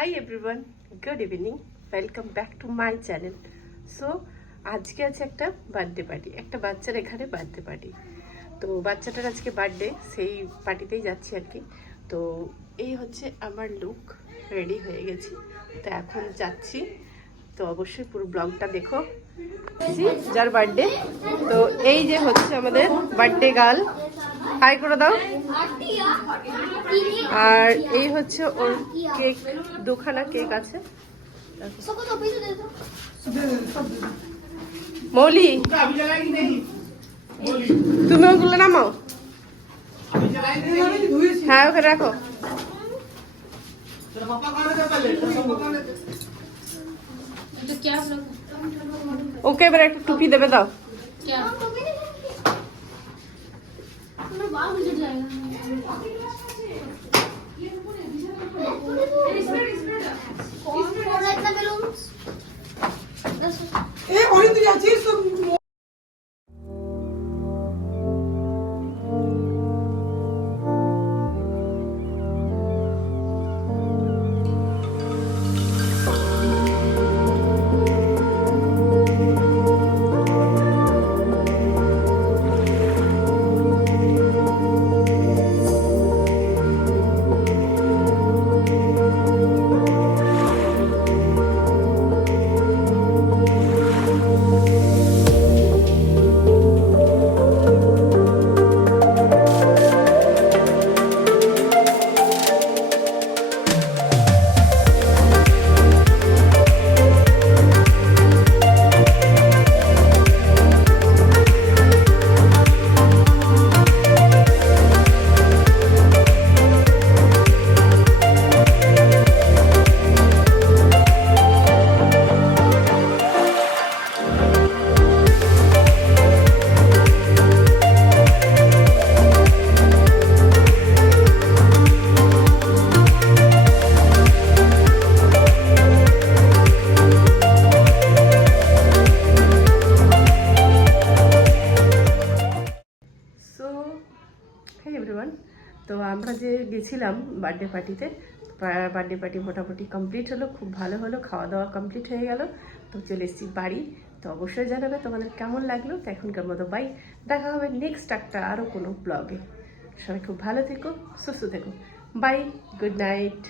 Hi everyone, good evening, welcome back to my channel. So আজকে আছে একটা birthday party, একটা বাচ্চার এখানে বার্থডে পার্টি। তো বাচ্চাটার আজকে বার্থডে, সেই পার্টিতেই যাচ্ছি আর কি। তো এই হচ্ছে আমার লুক, রেডি হয়ে গেছি। তো এখন যাচ্ছি, তো অবশ্যই পুরো ব্লগটা দেখো। যার বার্থডে, তো এই যে হচ্ছে আমাদের বার্থডে গার্ল, হাই করে দাও। আর এই হচ্ছে ওর কেক, দুখানা কেক আছে। মৌলি, তুমি ওগুলো নামাও, হ্যাঁ ওখানে রাখো। ওকে এবার একটা টুপি দেবে, দাও। এভরিওয়ান, তো আমরা যে গেছিলাম বার্থডে পার্টিতে, বার্থডে পার্টি মোটামুটি কমপ্লিট হলো, খুব ভালো হলো, খাওয়া দাওয়া কমপ্লিট হয়ে গেল। তো চলে এসেছি বাড়ি। তো অবশ্যই জানাবে তোমাদের কেমন লাগলো। তো এখনকার মতো বাই, দেখা হবে নেক্সট একটা আরও কোনো ব্লগে। সবাই খুব ভালো থেকো, সুস্থ থেকো, বাই, গুড নাইট।